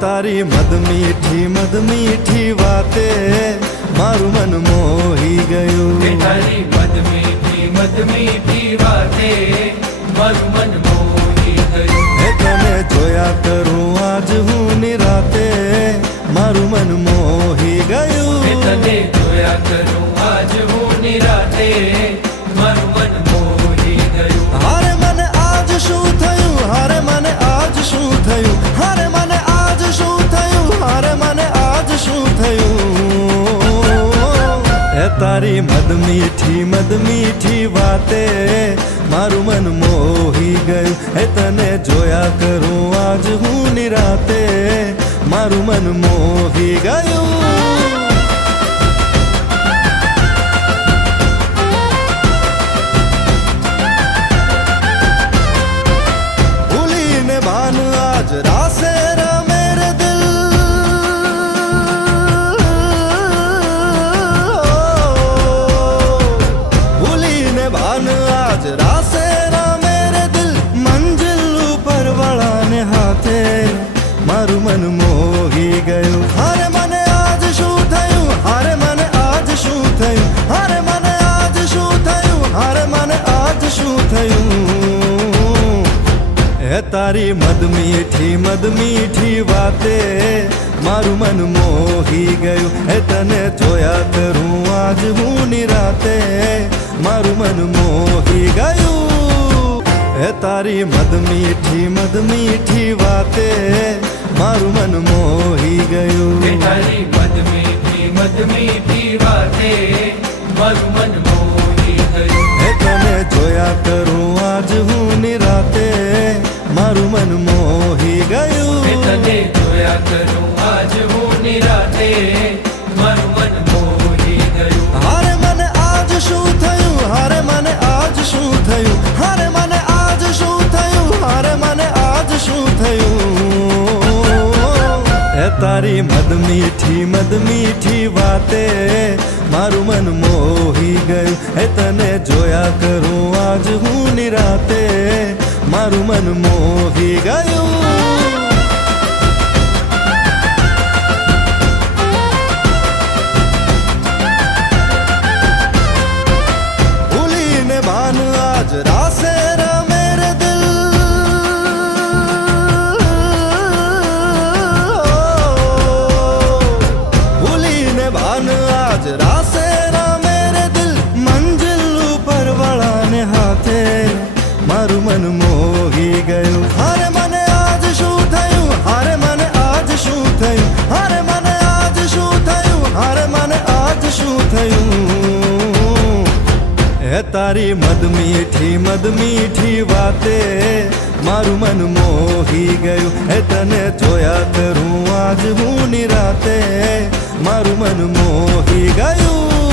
તારી મદ મીઠી વાતે મારું મન મોહી ગયું. તારી મદ મીઠી વાતે મારું મન મોહી ગયું. તને જોયા કરું આજ હું નિરાતે મારું મન મોહી ગયું. તને જોયા કરું આજ હું નિરાતે મારું મન મોહી ગયું. હારે મને આજ શું થયું, હારે મને આજ શું થયું, હારે મને આજ શું થયું, હારે મને આજ શું થયું. એ તારી મદ મીઠી વાતે મારું મન મોહી ગયું. એ તને જોયા કરું આજ હું નિરાતે મારું મન મોહી ગયું. रासे मेरे दिल भूली ने भान आज रासे मेरे दिल मंजिल ऊपर वाला ने हाथे मारू मन मोही गયું. हारे मने आज શું થયું, हारे मने आज શું થયું, हारे मने आज શું થયું, हारे मने आज શું થયું. એ તારી મદ મીઠી વાતે મારું મન મોહી ગયું. એ તને જોયા કરું આજ હું નિરાતે મારું મન મોહી ગયું. એ તારી મદ મીઠી વાતે મારું મન મોહી ગયું. તારી મદ મીઠી વાતે મારું મન મોહી ગયું. એ તને જોયા કરું આજ હું નિરાતે મારું મન મોહી ગયું. તને જોયા કરું આજ હું નિરાતે મારું મન મોહી ગયું. હારે મને આજ શું થયું, હારે મને આજ શું થયું, હારે મને આજ શું થયું, હારે મને આજ શું થયું. એ તારી મદ મીઠી વાતે મારું મન મોહી ગયું. એ તને જોયા કરું આજ હું નિરાતે મારું મન મોહી ગયું. ભૂલીને ભાન આજ રાસે મેરે દિલ ભૂલીને ભાન આજ રાસે મેરે દિલ મંજિલ ઉપર વાળા ને હાથે મારું મન મોહી ગયું. હારે મને આજ શું થયું, હારે મને આજ શું થયું, હારે મને આજ શું થયું, હારે મને આજ શું થયું. એ તારી મદ મીઠી વાતે મારું મન મોહી ગયું. એ તને જોયા કરું આજ હું નિરાતે મારું મન મોહી ગયું.